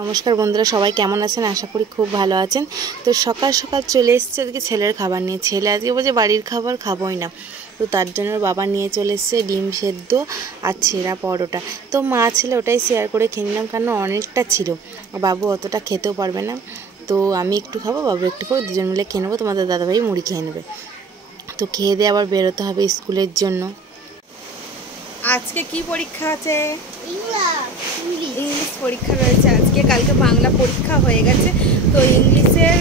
নমস্কার বন্ধুরা, সবাই কেমন আছেন? আশা করি খুব ভালো আছেন। তো সকাল সকাল চলে এসেছে আজকে ছেলের খাবার নিয়ে। ছেলে আজকে বলছে বাড়ির খাবার খাবোই না, তো তার জন্য বাবা নিয়ে চলে এসেছে ডিম সেদ্ধ আর ছেঁড়া পরোটা। তো মা ছেলে ওটাই শেয়ার করে খেয়ে নিলাম, কারণ অনেকটা ছিল, বাবু অতটা খেতেও পারবে না। তো আমি একটু খাবো, বাবু একটু খাবো, দুজন মিলে খেয়ে নেবো। তোমাদের দাদাভাই মুড়ি খেয়ে নেবে। তো খেয়ে দিয়ে আবার বেরোতে হবে স্কুলের জন্য। আজকে কি পরীক্ষা আছে? ইংলিশ পরীক্ষা রয়েছে আজকে। কালকে বাংলা পরীক্ষা হয়ে গেছে, তো ইংলিশের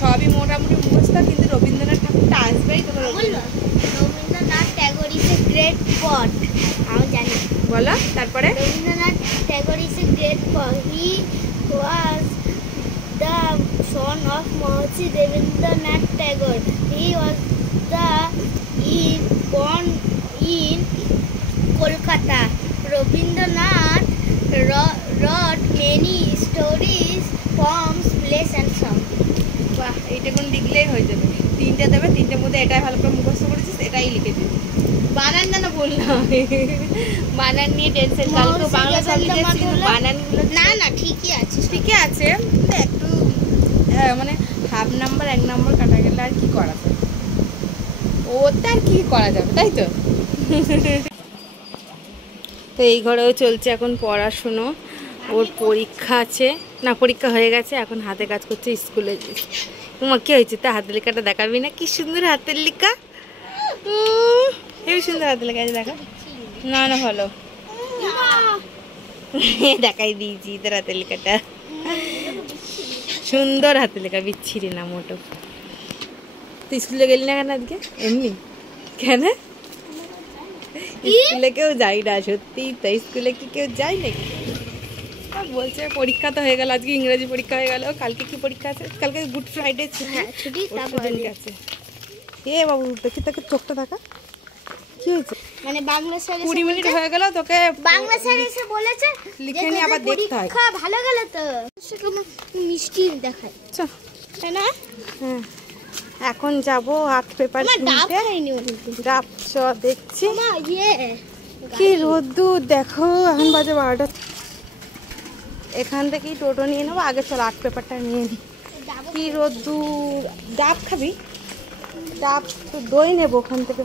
সবই মোটামুটি মুখস্থ, কিন্তু রবীন্দ্রনাথ ঠাকুরটা আসবেই। তো Rabindranath Tagore is a great poet, আমি জানি। বলো তারপরে। Rabindranath Tagore is a great poet, he was the son of Maharshi Rabindranath Tagore. He was born in Kolkata. Rabindranath wrote many stories, poems, plays and songs. বাহ, এইটা কোন লিখলেই হয়ে যাবে। তিনটে দেবে, তিনটের মধ্যে এটাই ভালো করে মুখস্থ করেছিস, এটাই লিখে দিবি। বানান যেন বললাম, বানান নিয়ে টেনশন। কালকে বাংলা সব লিখেছি, বানানগুলো না ঠিকই আছে, ঠিকই আছে, একটু মানে হাফ নাম্বার এক নম্বর কাটা গেলে আর কি করা যাবে, ওতে আর কি করা যাবে, তাই তো। তো এই ঘরেও চলছে এখন পড়াশুনো। ওর পরীক্ষা আছে, না পরীক্ষা হয়ে গেছে, এখন হাতে কাজ করছে স্কুলে। তোমার কি হয়েছে? তা হাতের লেখাটা দেখাবি না? কি সুন্দর হাতের লেখা, হেবি সুন্দর হাতের লেখা। দেখা না না ভালো দেখাই দিয়েছি তোর হাতের লেখাটা, সুন্দর হাতের লেখা, বিচ্ছিরি না মোটো। তুই স্কুলে গেলি না কেন আজকে? এমনি কেন? স্কুলে কেউ যাই না, সত্যি তো। স্কুলে কি কেউ যায় নাকি? বলছে পরীক্ষা তো হয়ে গেল, আজকে ইংরেজি পরীক্ষা হয়ে গেল। কালকে কি পরীক্ষা আছে? কালকে গুড ফ্রাইডে ছুটি। এ বাবু দেখি তোকে চোখটা দেখা, কি হয়েছে? মানে বাংলা স্যার 20 মিনিট হয়ে গেল, তোকে বাংলা স্যার এসে বলেছে লিখে নিয়ে আবার দেখতে হয়। পরীক্ষা ভালো গেল তো, সেরকম মিষ্টি দেখায়, তাই না? হ্যাঁ, এখন যাবো আর্ট পেপার কিনতে। ডাব দেখছি কি রোদ্দুর, দেখো এখন বাজে 12টা। এখান থেকেই টোটো নিয়ে নেবো, আগে চল আর্ট পেপারটা নিয়ে নিই। কি রোদ্দুর। ডাব খাবি? ডাব তো দই নেবো ওখান থেকে।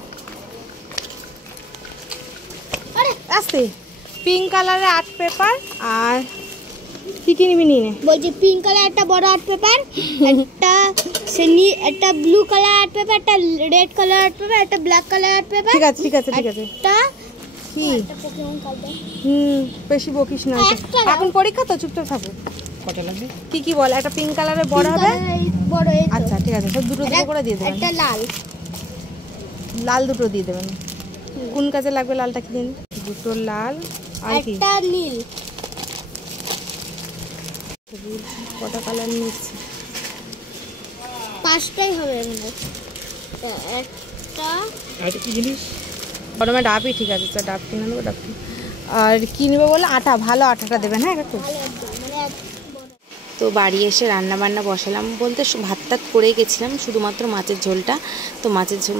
আসতে পিঙ্ক কালারের আর্ট পেপার আর কি কিনবি নিয়ে নে। বলছি পিঙ্ক কালার একটা বড় আর্ট পেপার, একটা ব্লু কালার আর্ট পেপার, একটা রেড কালার আর্ট পেপার, একটা ব্ল্যাক কালার আর্ট পেপার। ঠিক আছে ঠিক আছে ঠিক আছে। কি বেশি বকিস না, এখন পরীক্ষা তো, চুপচাপ থাকো। কত লাগবে? কি কি বল? একটা পিঙ্ক কালারের বড় হবে। আচ্ছা ঠিক আছে, সব দুটো দুটো করে দিয়ে দেবেন। একটা লাল দুটো দিয়ে দেবেন। কোন কাজে লাগবে লালটা? কি দিন? দুটো লাল আর কি একটা নীল। কটা কালার নিচ্ছি? 5টাই হবে মানে। একটা আর কি জিনিস? গরমে ডাবই ঠিক আছে, ডাব কিনে নেবো। ডাব আর কি নেবো বলে? আটা, ভালো আটাটা দেবেন। হ্যাঁ একটু। তো বাড়ি এসে রান্না বান্না বসালাম বলতে ভাত টাত করে গেছিলাম, শুধুমাত্র মাছের ঝোলটা। তো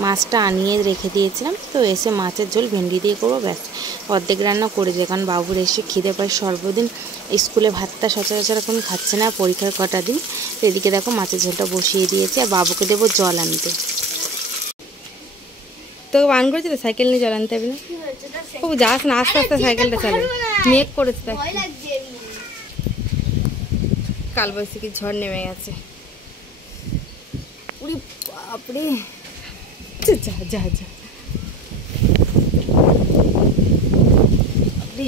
মাছটা আনিয়ে রেখে দিয়েছিলাম। তো এসে মাছের ঝোল ভেন্ডি দিয়ে করবো, ব্যাস। অর্ধেক রান্না করে যায়, কারণ বাবুর এসে খিদে পায় সর্বদিন। স্কুলে ভাতটা সচরাচর এখন খাচ্ছে না, পরীক্ষার কটা দিন। এদিকে দেখো মাছের ঝোলটা বসিয়ে দিয়েছে, আর বাবুকে দেবো জল আনতে। তোকে বান করেছি তো সাইকেল নিয়ে জল আনতে হবে না? খুব যাস না, আস্তে আস্তে সাইকেলটা চালা। মেঘ করেছে, দেখ কালবৈশাখী ঝড় নেমে গেছে। উড়ি বাপরে, যা যা যা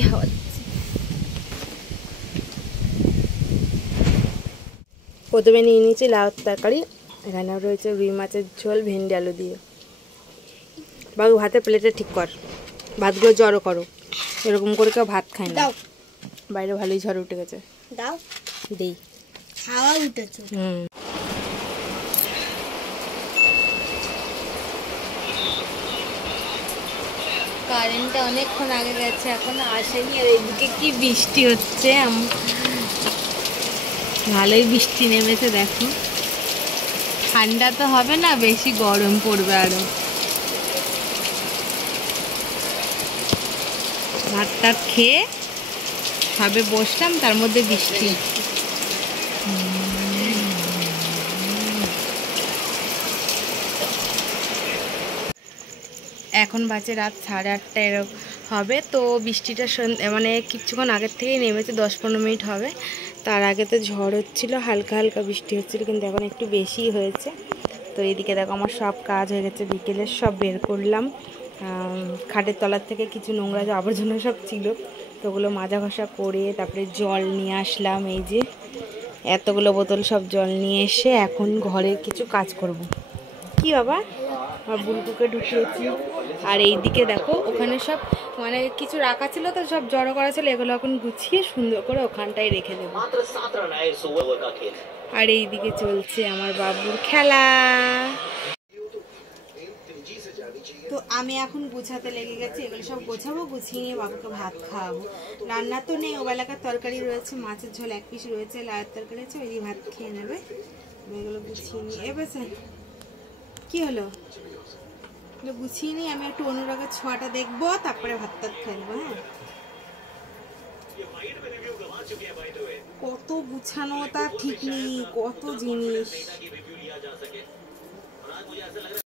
হাওয়া দিচ্ছে। প্রথমে নিয়ে নিয়েছি লাউ তরকারি, এখানে রয়েছে রুই মাছের ঝোল ভেন্ডি আলু দিয়ে। বাবু ভাতের প্লেটে ঠিক কর, ভাতগুলো জড়ো করো। এরকম করে কেউ ভাত খায় না। বাইরে ভালোই ঝড় উঠে গেছে, দাও দেই। হাওয়া উঠেছে। কারেন্টটা অনেকক্ষণ আগে গেছে, এখন আসেনি। আর এদিকে কি বৃষ্টি হচ্ছে, ভালোই বৃষ্টি নেমেছে। দেখো ঠান্ডা তো হবে না, বেশি গরম পড়বে আরো। ভাত টাত খেয়ে সবে বসলাম তার মধ্যে বৃষ্টি। এখন বাজে রাত 8:30 এরকম হবে। তো বৃষ্টিটা মানে কিছুক্ষণ আগের থেকেই নেমেছে, 10-15 মিনিট হবে। তার আগে তো ঝড় হচ্ছিল, হালকা হালকা বৃষ্টি হচ্ছিল, কিন্তু এখন একটু বেশি হয়েছে। তো এইদিকে দেখো আমার সব কাজ হয়ে গেছে, বিকেলের সব বের করলাম। খাটের তলার থেকে কিছু নোংরা আবর্জনা সব ছিল, তো ওগুলো মাজা ঘষা করে তারপরে জল নিয়ে আসলাম। এই যে এতগুলো বোতল সব জল নিয়ে এসে এখন ঘরের কিছু কাজ করব। কি বাবা, আমার বুলকুকে ঢুকিয়েছি। আর এই দিকে দেখো ওখানে সব মানে কিছু রাখা ছিল, তো সব জড়ো করা ছিল, এগুলো এখন গুছিয়ে সুন্দর করে ওখানটায় রেখে দেবো। আর এই দিকে চলছে আমার বাবুর খেলা। তো আমি এখন গুছাতে লেগে গেছি, এগুলো সব গোছাবো, গুছিয়ে নিয়ে বাবুকে ভাত খাওয়াবো। রান্না তো নেই, ওবেলাকার তরকারি রয়েছে, মাছের ঝোল 1 পিস রয়েছে, লাউয়ের তরকারি আছে, ওই ভাত খেয়ে নেবে। এগুলো গুছিয়ে নিয়ে এবার কি হলো, গুছিয়ে নিই। আমি একটু অনুরাগের ছোঁয়াটা দেখবো, তারপরে ভাত টাত খেয়ে নেবো। হ্যাঁ, কত গুছানো তা ঠিক নেই, কত জিনিস।